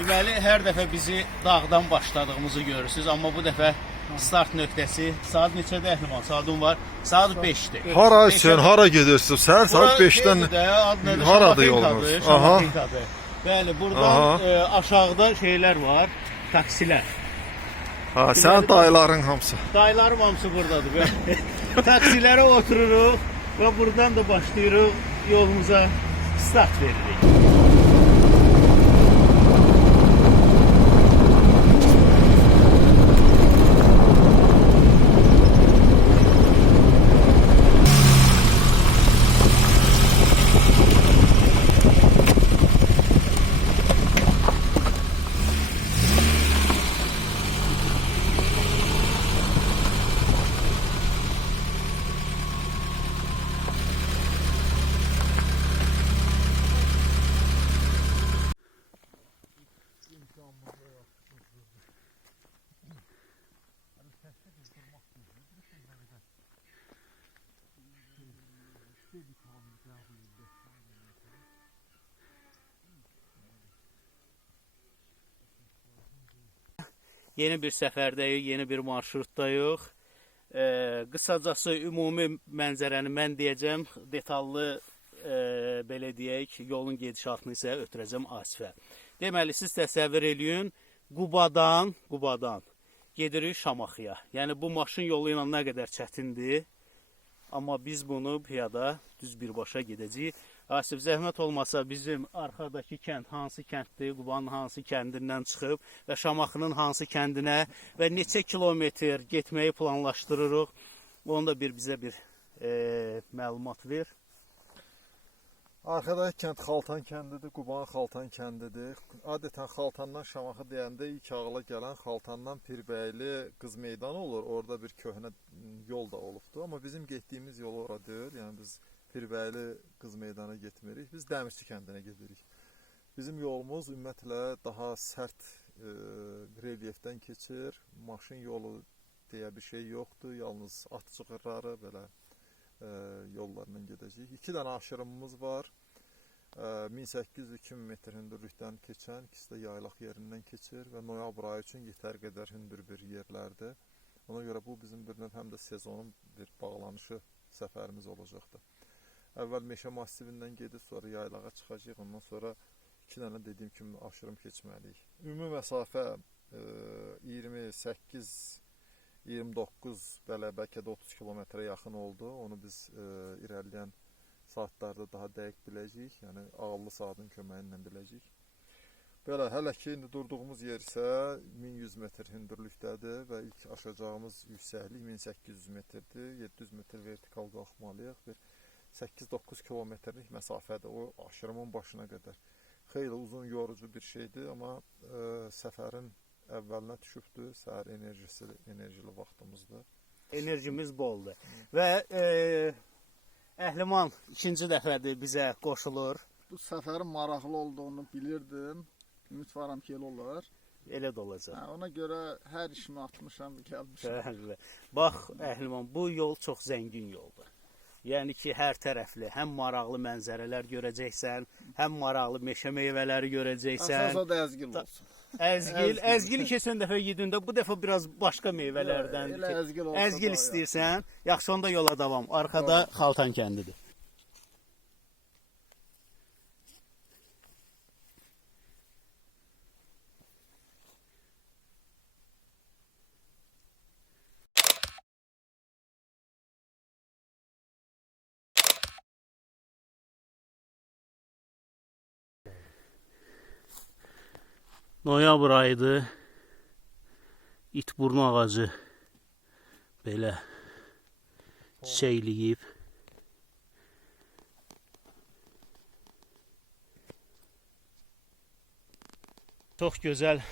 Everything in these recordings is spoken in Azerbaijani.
Deməli, hər dəfə bizi dağdan başladığımızı görürsünüz, amma bu dəfə start nöqtəsi saat neçədə Əhliman? Saatın var. Saat 5-dir. Hara sen, hara gedirsin? Sen saat 5'ten harada yolunuz? Aha. Bəli, buradan aşağıda şeylər var, taksilər. Ha, sen dayıların hamısı. Dayılarım hamısı buradadır. Taksilərə otururuq və buradan da başlayırıq yolumuza start veririk. Yeni bir səfərdəyik, yeni bir marşrutdayıq. Qısacası ümumi mənzərəni mən deyəcəm, detallı belə deyək, yolun gedişatını isə ötürəcəm Asifə. Deməli, siz təsəvvür eləyin, Qubadan gedirik Şamaxıya. Yəni bu maşın yolu ilə nə qədər çətindir, amma biz bunu piyada düz birbaşa gedəcəyik. Asif, zəhmət olmasa bizim arxadakı kənd hansı kənddir, Qubanın hansı kəndindən çıxıb və Şamaxının hansı kəndinə və neçə kilometr getməyi planlaşdırırıq, onu da bizə bir məlumat ver. Arkadaki kənd Xaltan kəndidir, Quban Xaltan kəndidir. Adətən Xaltandan Şamaxı deyəndə ilk ağla gələn Xaltandan Pirbəyli Qız Meydanı olur. Orada bir köhnə yol da olubdur. Amma bizim getdiyimiz yol ora deyil. Yəni biz Pirbəyli Qız Meydana getmirik. Biz Dəmirçi kəndinə gedirik. Bizim yolumuz ümumiyyətlə daha sərt relyefdən keçir. Maşın yolu deyə bir şey yoxdur. Yalnız at çığırları belə yollarından gedəcəyik. 2 dənə aşırımımız var. 1800-2000 metr hündürlükdən keçən, ikisi də yaylaq yerindən keçir və noyabr ayı üçün yetər qədər hündür bir yerlərdir. Ona görə bu bizim bir növ həm də sezonun bir bağlanışı səfərimiz olacaqdır. Əvvəl meşə massivindən gedib, sonra yaylağa çıxacağıq, ondan sonra 2 dənə dediyim kimi aşırım keçməliyik. Ümumi məsafə 28-29, bəlkə də 30 kilometrə yaxın oldu. Onu biz irəliləyən saatlarda daha dəqiq biləcəyik, yəni ağıllı saatın köməyi ilə biləcəyik. Belə, hələ ki indi durduğumuz yer isə 1100 metr hündürlükdədir və ilk aşacağımız yüksəklik 1800 metrdir. 700 metr vertikal qalxmalıyıq. Bir 8-9 kilometrlik məsafədir o aşırımın başına qədər. Xeyli uzun, yorucu bir şeydir, amma səfərin əvvəlinə düşübdür. Səhər enerjili vaxtımızdır. Enerjimiz boldur. Və Əhliman ikinci dəfədir bizə qoşulur. Bu səfərin maraqlı olduğunu bilirdim. Ümidvaram ki, elə olar. Elə də olacaq. Ona görə hər işimi atmışam, gəlmişəm. Bax, Əhliman, bu yol çox zəngin yoldur. Yəni ki, hər tərəfli, həm maraqlı mənzərələr görəcəksən, həm maraqlı meşə meyvələri görəcəksən. Əsas o da əzgil olsun. Əzgil keçən dəfə yedində, bu dəfə biraz başqa meyvələrdən. Əzgil istəyirsən, yaxşı onda yola davam. Arkada Xaltan kəndidir. Noyabr ayıdır. İtburnu ağacı belə çiçəkləyib. Çox gözəl,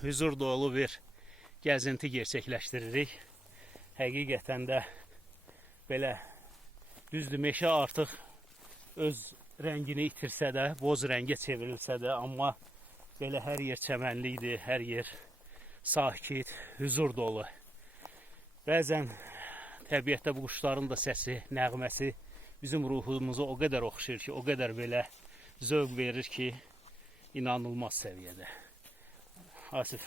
huzur dolu bir gəzinti gerçəkləşdiririk. Həqiqətən də belə düzdür, meşə artıq öz rəngini itirsə də, boz rəngə çevrilsə də, amma belə hər yer çəmənlikdir, hər yer sakit, huzur dolu. Bəzən təbiətdə bu quşların da səsi, nəğməsi bizim ruhumuzu o qədər oxşayır ki, o qədər belə zövq verir ki, inanılmaz səviyyədə. Asif,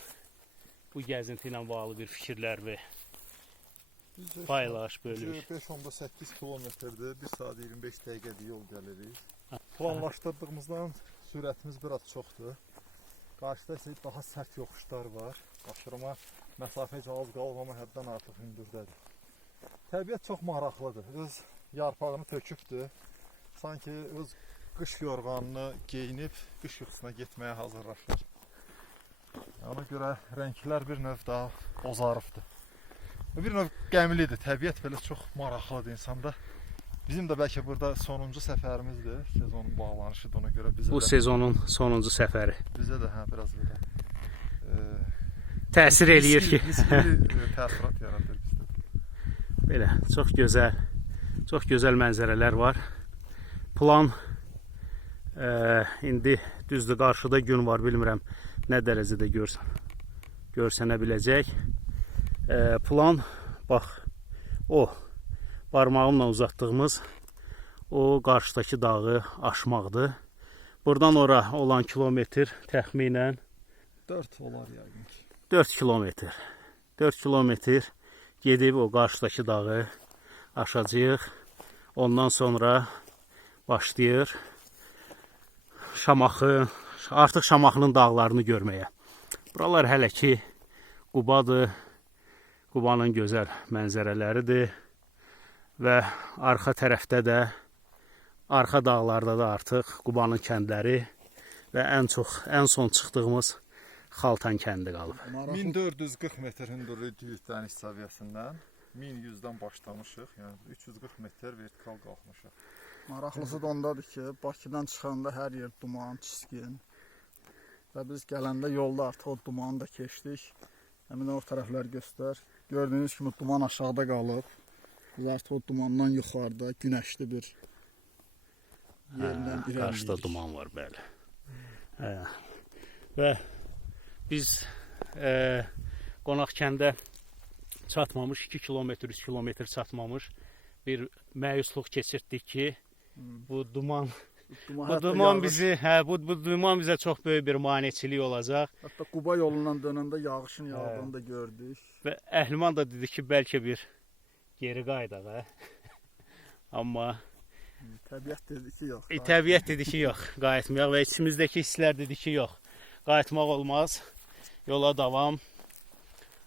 bu gəzinti ilə bağlı bir fikirlər və paylaş, bölüş. 5-8 kilometrdir, 1 saat 25 dəqiqədir yol gəlirik. Planlaşdırdığımızdan sürətimiz biraz çoxdur. Qarşıda isə daha sərt yoxuşlar var. Aşırıma məsafə az qalıb, amma həddən artıq hündürdədir. Təbiət çox maraqlıdır. Öz yarpağını tökübdür. Sanki öz qış yorğanını geyinib, qış yuxusuna getməyə hazırlaşır. Ona görə rənglər bir növ daha bozarıbdır. Bir növ qəmlidir. Təbiət belə çox maraqlıdır insanda. Bizim də bəlkə burada sonuncu səfərimizdir. Sezonun bağlanışıdır, ona görə bizə Bu sezonun sonuncu səfəri. Bizə də biraz belə Təsir eləyir ki. Təəssürat yaradır bizdə. Belə, çox gözəl mənzərələr var. Plan indi düzdür, qarşıda gün var, bilmirəm nə dərəcədə görsənə biləcək. Plan, bax, o barmağımla uzatdığımız o qarşıdakı dağı aşmaqdır. Buradan ora olan kilometr təxminən 4 olar yəqin ki. 4 kilometr. 4 kilometr gedib o qarşıdakı dağı aşacağıq. Ondan sonra başlayır Şamaxı, artıq Şamaxının dağlarını görməyə. Buralar hələ ki Qubadır. Qubanın gözəl mənzərələridir. Və arxa tərəfdə də, arxa dağlarda da artıq Qubanın kəndləri və ən son çıxdığımız Xaltan kəndi qalıb. 1440 metr hündürlük dəniz səviyyəsindən 1100-dən başlamışıq. Yəni 340 metr vertikal qalxmışıq. Maraqlısı da ondadır ki, Bakıdan çıxanda hər yer duman, çiskin. Və biz gələndə yolda artıq o dumanı da keçdik. Həmin o tərəfləri göstər. Gördüyünüz kimi duman aşağıda qalıb. Biz artıq o dumandan yuxarıda günəşli bir yerdən irəliləyirik. Qarşıda duman var, bəli. Və biz Qonaqkəndə çatmamış, 2 kilometr, 3 kilometr çatmamış bir məyusluq keçirtdik ki, bu duman bizə çox böyük bir maneçilik olacaq. Hətta Quba yolundan dönəndə yağışın yağdığını da gördük. Və Əhliman da dedi ki, bəlkə bir geri qaydaq. Amma təbiət dedi ki, yox. Təbiət dedi ki, yox, qayıtmayaq və içimizdəki hisslər dedi ki, yox, qayıtmaq olmaz. Yola davam.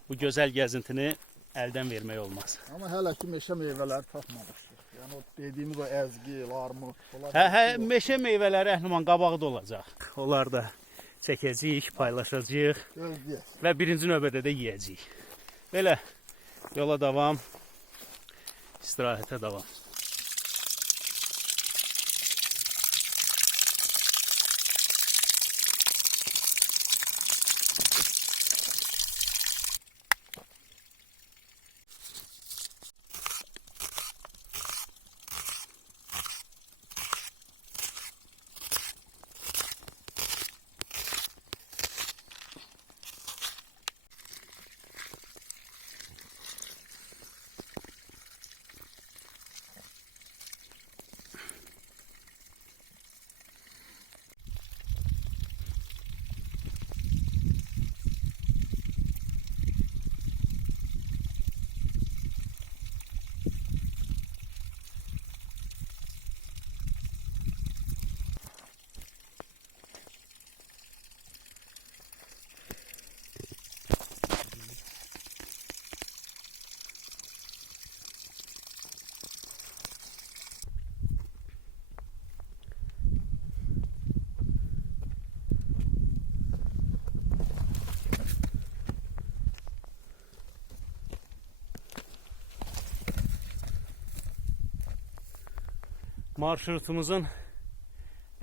Bu gözəl gəzintini əldən vermək olmaz. Amma hələ ki meşə meyvələri tapmamışıq. Yəni o dediyimiz o əzgi, armud, onlar. Meşə meyvələri Əhliman qabaqda olacaq. Onlar da çəkəcəyik, paylaşacağıq və birinci növbədə də yeyəcəyik. Belə yola davam, istirahətə davam. Marşrutumuzun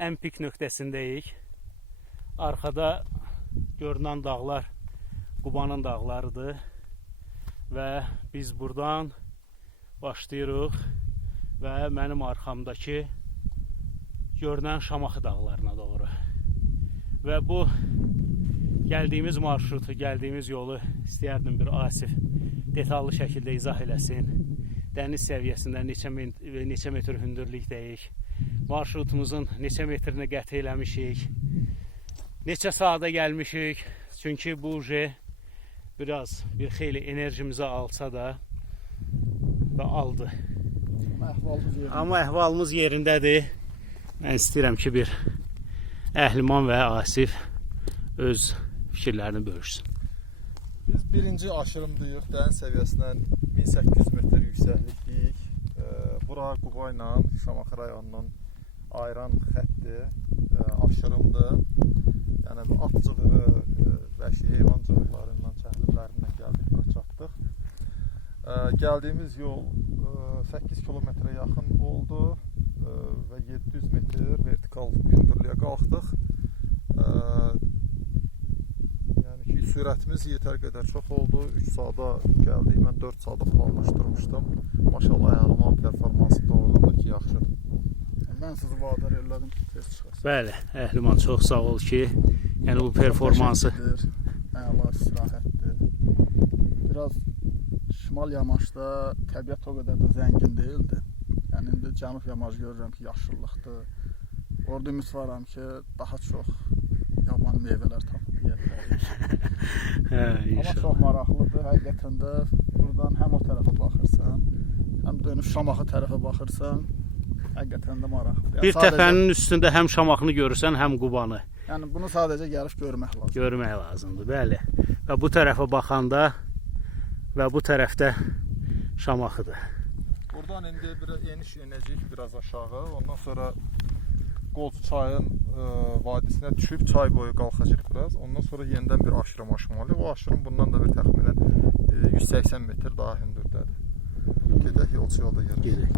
ən pik nöqtəsindəyik. Arxada görünən dağlar Qubanın dağlarıdır və biz buradan başlayırıq və mənim arxamdakı görünən Şamaxı dağlarına doğru. Və bu gəldiyimiz marşrutu, gəldiyimiz yolu istəyərdim bir Asif detallı şəkildə izah eləsin. Dəniz səviyyəsində neçə metr hündürlükdəyik, marşrutumuzun neçə metrini qət eləmişik, neçə saata gəlmişik. Çünki bu biraz bir xeyli enerjimizi alsa da və aldı. Əhvalımız yerində. Amma əhvalımız yerindədir. Mən istəyirəm ki, bir Əhliman və Asif öz fikirlərini bölüşsün. Biz birinci aşırımdayıq, dəniz səviyyəsindən 1800 metr yüksəklikdəyik. Bura Quba ilə Şamaxı rayonunun ayıran xətti aşırımdır. Yəni at cığırı, vəhşi heyvan cığırlarından, çəhlirlərindən gəldik, bura çatdıq. Gəldiyimiz yol 8 kilometrə yaxın oldu və 700 metr vertikal hündürlüyə qalxdıq. Yəni ki, sürətimiz yetər qədər çox oldu. 3 saata gəldik, mən 4 saata planlaşdırmışdım. Maşallah, Əhliman performansı doğrudan da ki, yaxşıdır. Mən sizi vadar elədim ki, tez çıxasın. Bəli, Əhliman, çox sağ ol ki, yəni bu performansı... Əla istirahətdir. Biraz şimal yamaçda təbiət o qədər də zəngin deyildi. Yəni, indi cənub yamacı görürəm ki, yaşıllıqdır. Orada ümid varam ki, daha çox yaban meyvələr tapıb yeyəcəyik. Amma çox maraqlıdır. Həqiqətən də buradan həm o tərəfə baxırsan, həm dönüb Şamaxı tərəfə baxırsan, həqiqətən də maraqlıdır. Bir təpənin üstündə həm Şamaxını görürsən, həm Qubanı. Yəni bunu sadəcə gəlib görmək lazımdır. Görmək lazımdır, bəli. Və bu tərəfə baxanda və bu tərəfdə Şamaxıdır. Buradan indi eniş enəcəyik biraz aşağı. Ondan sonra Qolcu çayın vadisinə düşüb çay boyu qalxacaq biraz. Ondan sonra yenidən bir aşırım aşmalıyıq. O aşırım bundan da bir təxminən 180 metr daha hündürdədir. Gedək, yolçu yolda gəlir. Gedək.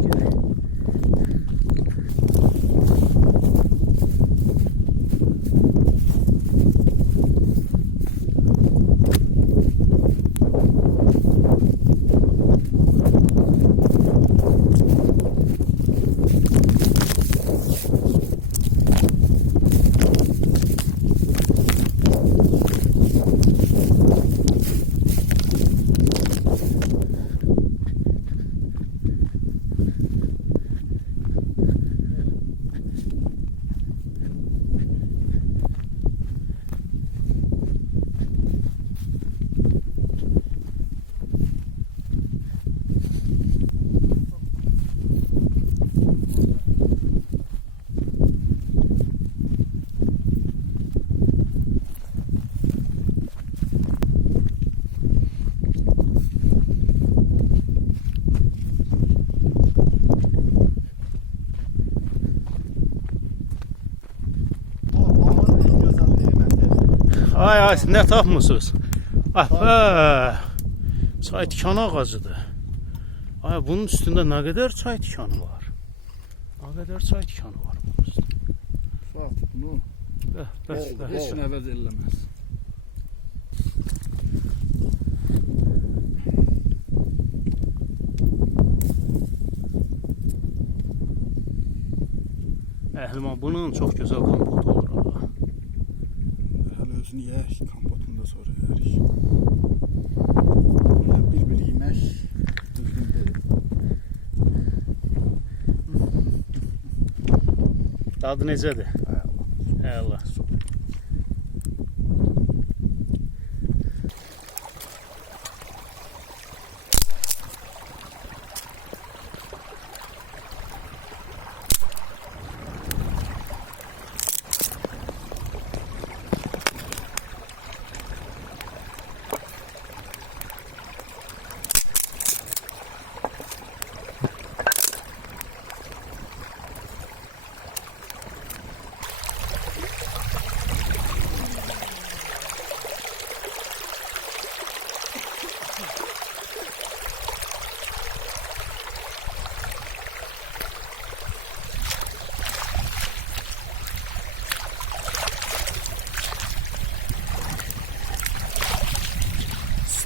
Ay, nə tapmısınız? Çay tikanı ağacıdır. Ay, bunun üstündə nə qədər çay tikanı var? Nə qədər çay tikanı var bunun üstündə? Saat bunu heç nə əvəz eləməz. Əhliman, bunun çox gözəl kompotu olur. Hələ özünü yeyək, kompotunu da sonra yeyərik. Bir yemək düzgün deyil. Dadı necədir? Əla.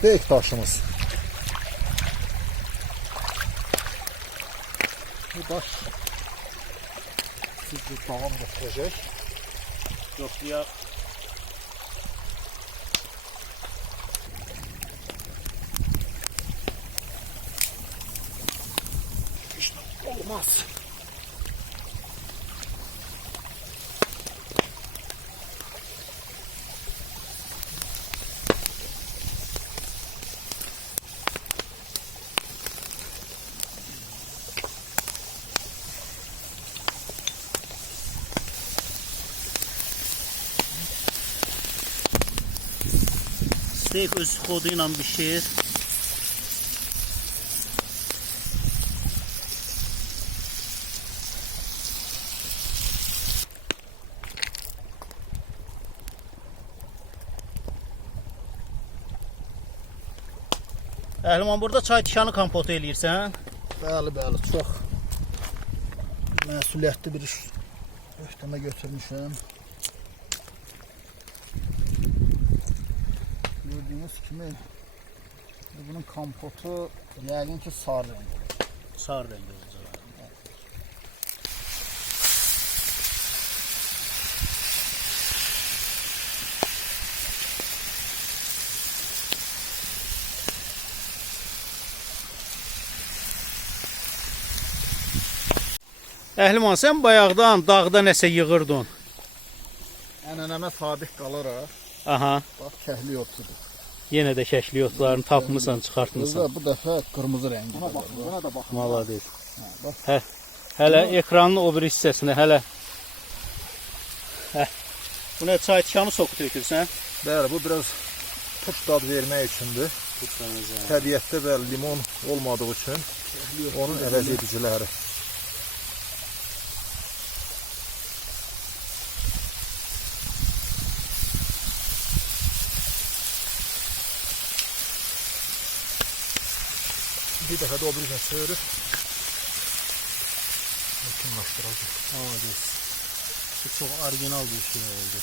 Steak daşımız. Bu daş sizi davam götürəcək. Yox, ya İşte olmaz. Steak öz xodu ilə bişir. Əhliman, burada çay tikanı kompotu eləyirsən? Bəli, bəli, çox məsuliyyətli bir iş öhdəmə götürmüşəm. Gördüyünüz kimi bunun kompotu yəqin ki sarı rəng olur. Sarı rəng olacaq. Əhliman, sən bayaqdan dağda nəsə yığırdın. Ənənəmə sadiq qalaraq, Aha, bax kəhli yoxsudur. yenə də kəkli otlarını tapmısan, çıxartmısan. Bu dəfə qırmızı rəngi. Buna da baxın. Malades. Bax. Hələ ekranın o bir hissəsinə, hələ. Buna çay tikanı soku tökürsən? Bəli, bu biraz turş dad vermək üçündür. Təbiətdə bəli limon olmadığı üçün onun əvəz ediciləri. Bir dəfə də o bir üzrə çevirib mümkünləşdirəcək. Malades. Bu çox orijinal bir şey oldu.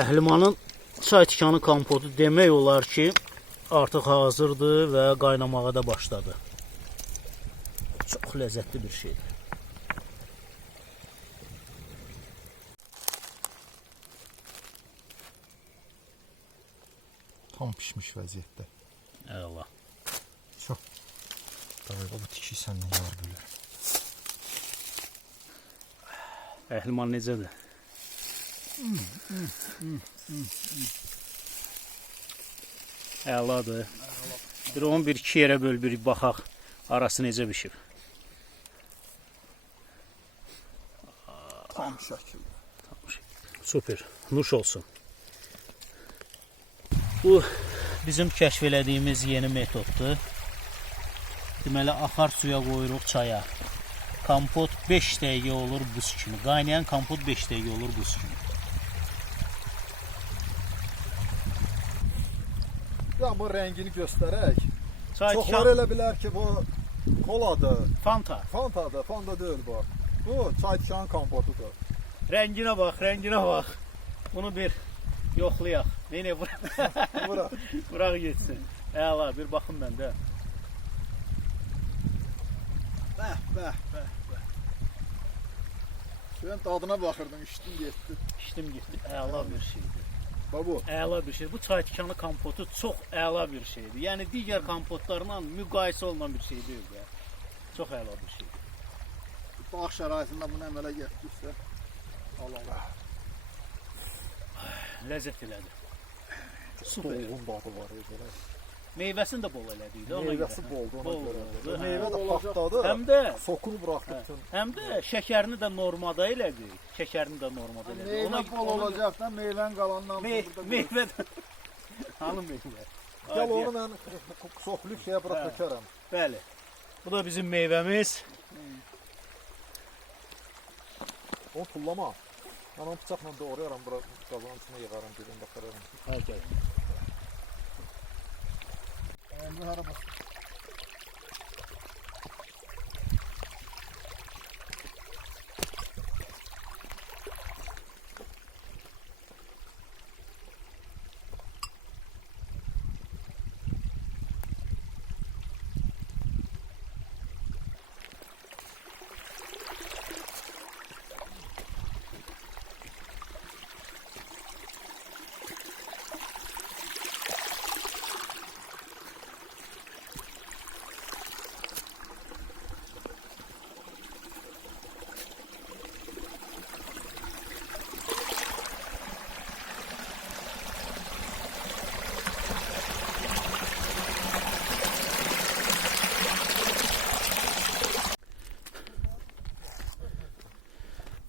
Əhlimanın çay tikanı kompotu demək olar ki, artıq hazırdır və qaynamağa da başladı. Çox ləzzətli bir şeydir. Tam pişmiş vəziyyətdə. Əla. Çox. Davay, bu tiki səndən yar bölür. Əhliman necədir? Əladır. Bir 11-2 yerə böl, bir baxaq. Arası necə bişib. Tam şəkildə. Super. Nuş olsun. Bu bizim kəşf elədiyimiz yeni metoddur. Deməli, axar suya qoyuruq çaya. Kompot 5 dəqiqə olur buz kimi. Qaynayan kompot 5 dəqiqə olur buz kimi. Ya bu rəngini göstərək. Çay Çoxlar elə bilər ki, bu koladır, Fanta. Fantadır, Fanta deyil bu. Bu çay tikanı kompotudur. Rənginə bax, rənginə bax. Bunu bir yoxlayaq. Neynə bura? Bura. Bıraq getsin. Əla, bir baxın məndə. Bəh, bəh, bəh, bəh. Suyun dadına baxırdım, içdim getdi. İçdim getdi. Əla bir şeydir. Bax bu. Əla bir şey. Bu çay tikanı kompotu çox əla bir şeydir. Yəni digər kompotlarla müqayisə olunan bir şey deyil ya. Çox əla bir şeydir. Bağ şəraitində bunu əmələ gətirsə, Allah. Ləzzət elədi. Super. Dolğun dadı var belə. Meyvəsini də bol elədi. Meyvəsi boldur ona Bol görə. oldu. Meyvə də partladı. Həm də Sokunu buraxdı bütün. həm də şəkərini də normada elədi. Şəkərini də normada elədi. Meyvə bol olacaq da meyvənin qalanından Meyvə hanı meyvə? Gəl onu mən soxluyub şeyə bura tökərəm. Bəli. Bu da bizim meyvəmiz. Onu pullama. Mən onu bıçaqla doğrayaram, bura qazanın içine yığaram, birini baxaram. Okay. Əmri hara bax.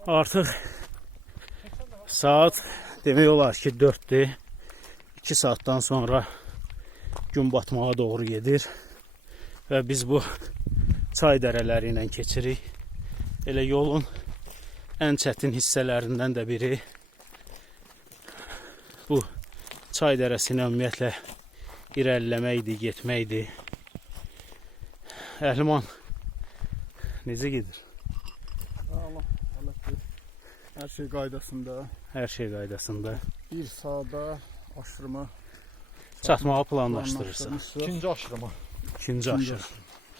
Artıq saat demək olar ki 4-dür. 2 saatdan sonra gün batmağa doğru gedir və biz bu çay dərələri ilə keçirik. Elə yolun ən çətin hissələrindən də biri bu çay dərəsinə ümumiyyətlə irəliləməkdir, getməkdir. Əhliman necə gedir? Allah hər şey qaydasında. Hər şey qaydasında. Bir saata aşırıma Çatmağı planlaşdırırsan. İkinci aşırıma. İkinci aşırı.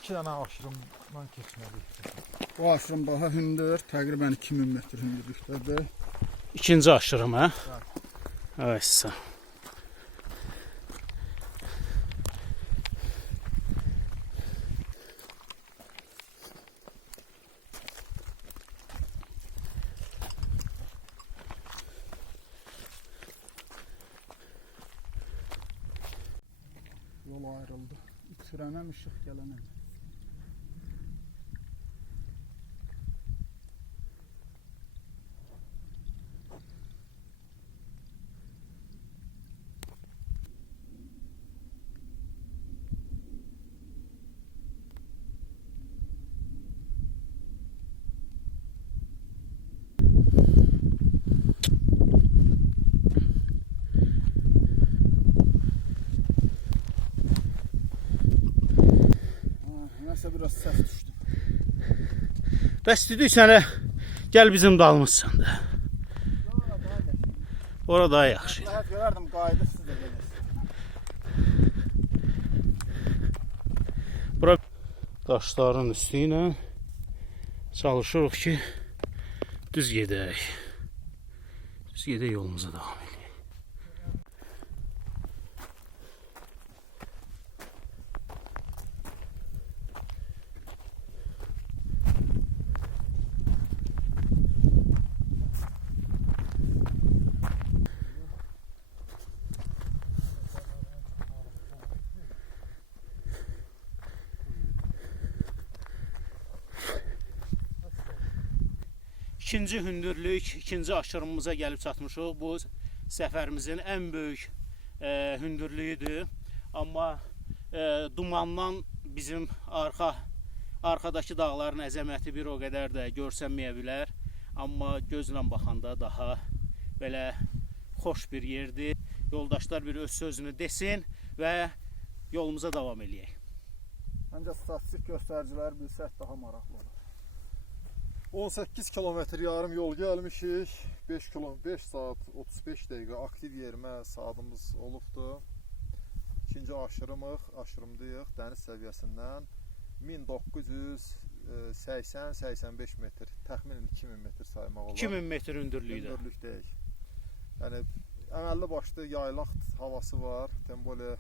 2 dənə aşırımdan keçməliyik. Bu aşırım daha hündür, təqribən 2000 metr hündürlükdədir. İkinci aşırım, hə? Evet, sağ. Yol ayrıldı. İtirənəm, işıq gələnəm. Nəsə biraz səs düşdü. Bəs dedik sənə gəl bizim dalımızsan da. Orada daha yaxşı. Rahat görərdim, qayıdıb siz də gelirsiniz. Bura daşların üstü ilə çalışırıq ki düz gedək. Düz gedək, yolumuza davam edək. İkinci hündürlük, ikinci aşırımımıza gəlib çatmışıq. Bu səfərimizin ən böyük hündürlüyüdür. Amma dumandan bizim arxadakı dağların əzəməti bir o qədər də görsənməyə bilər. Amma gözlə baxanda daha belə xoş bir yerdir. Yoldaşlar bir öz sözünü desin və yolumuza davam eləyək. Məncə statistik göstəricilər bilsək daha maraqlı olur. 18 kilometr yarım yol gəlmişik. 5 saat 35 dəqiqə aktiv yerimə saatımız olubdur. İkinci aşırımdayıq dəniz səviyyəsindən 1980-85 metr, təxminən 2000 metr saymaq olar. 2000 metr hündürlükdə. Yəni əməlli başlı yaylaq havası var. Tembole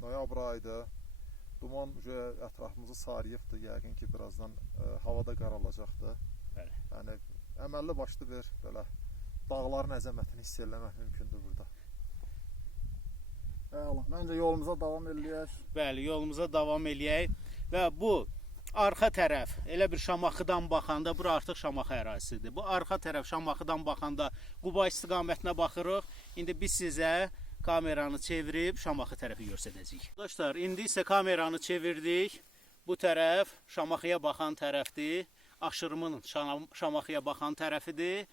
noyabr ayıdır. Duman ətrafımızı sarıyıbdır. Yəqin ki, birazdan havada qaralacaqdır. Bəli. Yəni əməlli başlı bir belə dağların əzəmətini hiss eləmək mümkündür burada. Məncə yolumuza davam eləyək. Bəli, yolumuza davam eləyək və bu arxa tərəf elə bir Şamaxıdan baxanda, bura artıq Şamaxı ərazisidir. Bu arxa tərəf Şamaxıdan baxanda Quba istiqamətinə baxırıq. İndi biz sizə kameranı çevirib Şamaxı tərəfi göstərəcəyik. Arkadaşlar, indi isə kameranı çevirdik. Bu tərəf Şamaxıya baxan tərəfdir. Aşırımın Şamaxıya baxan tərəfidir.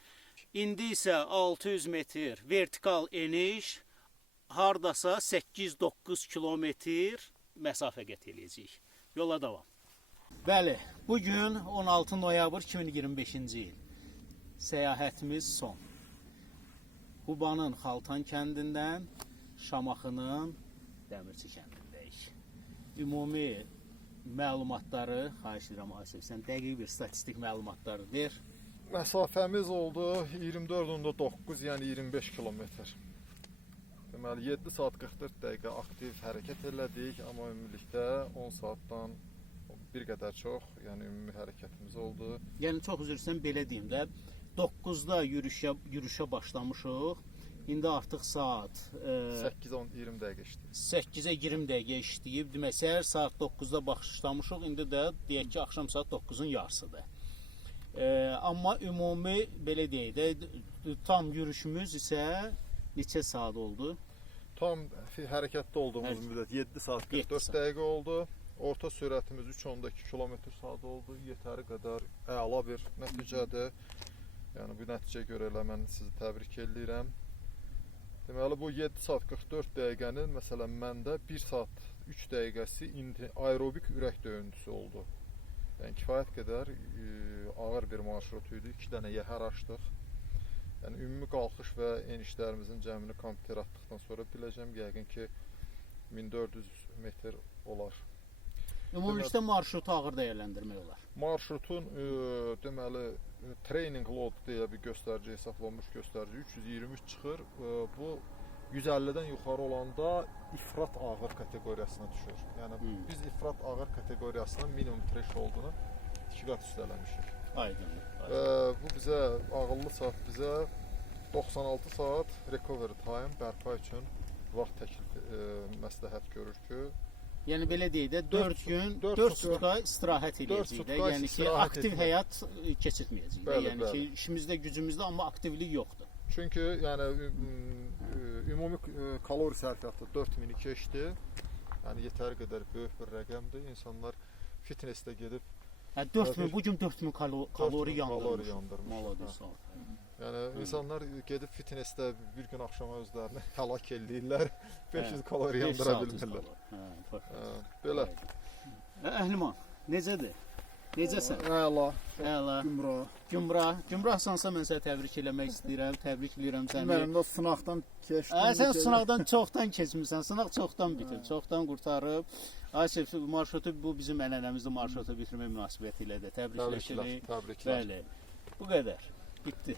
İndi isə 600 metr vertikal eniş, hardasa 8-9 kilometr məsafə qət eləyəcəyik. Yola davam. Bəli, bugün 16 noyabr 2025-ci il. Səyahətimiz son. Qubanın Xaltan kəndindən Şamaxının Dəmirçi kəndindəyik. Ümumi məlumatları, xahiş edirəm Asif, sən dəqiq bir statistik məlumatları ver. Məsafəmiz oldu 24.9, yəni 25 kilometr. Deməli 7 saat 44 dəqiqə aktiv hərəkət elədik, amma ümumilikdə 10 saatdan bir qədər çox, yəni ümumi hərəkətimiz oldu. Yəni çox üzr istəyirəm, belə deyim də, 9-da yürüşə başlamışıq. İndi artıq saat 8-10-20 dəqiqə işləyib. 8-ə 20 dəqiqə işləyib. Demək, səhər saat 9-da başlamışıq. İndi də deyək ki, axşam saat 9-un yarısıdır. Amma ümumi belə deyək də, tam yürüşümüz isə neçə saat oldu? Tam hərəkətdə olduğumuz müddət 7 saat 44 dəqiqə oldu. Orta sürətimiz 3.2 km/saat oldu. Yetəri qədər əla bir nəticədir. Yəni bu nəticəyə görə elə mən sizi təbrik edirəm. Deməli bu 7 saat 44 dəqiqənin məsələn məndə 1 saat 3 dəqiqəsi aerobik ürək döyüntüsü oldu. Yəni kifayət qədər ağır bir marşrut idi. 2 dənə yəhər açdıq. Yəni ümumi qalxış və enişlərimizin cəmini kompüter atdıqdan sonra biləcəm yəqin ki 1400 metr olar. Ümumilikdə marşrutu ağır dəyərləndirmək olar. Marşrutun deməli training load deyə bir göstərici hesablanmış göstərici 323 çıxır. Bu 150-dən yuxarı olanda ifrat ağır kateqoriyasına düşür. Yəni biz ifrat ağır kateqoriyasının minimum thresholdunu 2 qat üstələmişik. Aydındır. Bu bizə ağıllı saat bizə 96 saat recovery time bərpa üçün vaxt təklif məsləhət görür ki, yəni belə deyək də 4 gün 4 sutka istirahət edəcəyik də. Yəni ki aktiv həyat keçirməyəcəyik də. Yəni ki işimizdə, gücümüzdə amma aktivlik yoxdur. Çünki yəni ümumi kalori sərfiyyatı 4000-i keçdi. Yəni yetəri qədər böyük bir rəqəmdir. İnsanlar fitnessdə gedib 4000 bu gün 4000 kalori yandırmış. Malades. Yəni insanlar gedib fitnessdə bir gün axşama özlərini həlak eləyirlər. 500 kalori yandıra bilmirlər. Belə. Əhliman, necədir? Necəsən? Əla. Əla. Gümrah. Gümrahsansa mən səni təbrik eləmək istəyirəm. Təbrikləyirəm səni. Mənim də sınaqdan keçdim. Sən sınaqdan çoxdan keçmisən. Sınaq çoxdan bitib, çoxdan qurtarıb. Asif marşrutu bu bizim ənənəmizdir, marşrutu bitirmək münasibətilə də təbrikləşirik. Təbriklər. Bəli. Bu qədər. Bitdi.